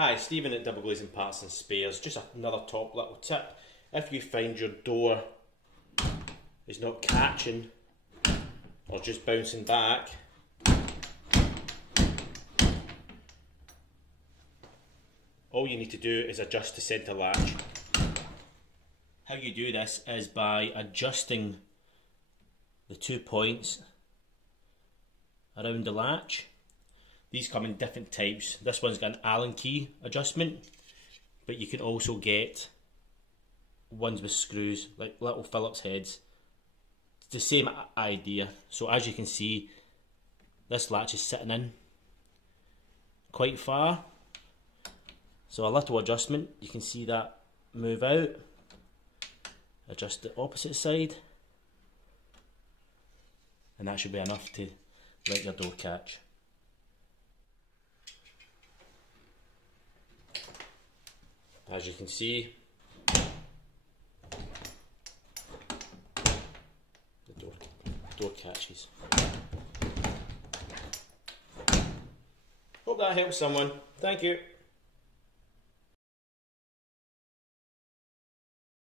Hi, Stephen at Double Glazing Parts and Spares. Just another top little tip. If you find your door is not catching or just bouncing back, all you need to do is adjust the centre latch. How you do this is by adjusting the 2 points around the latch. These come in different types. This one's got an Allen key adjustment, but you can also get ones with screws, like little Phillips heads. It's the same idea. So as you can see, this latch is sitting in quite far. So a little adjustment, you can see that move out. Adjust the opposite side, and that should be enough to let your door catch. As you can see, the door catches. Hope that helps someone. Thank you.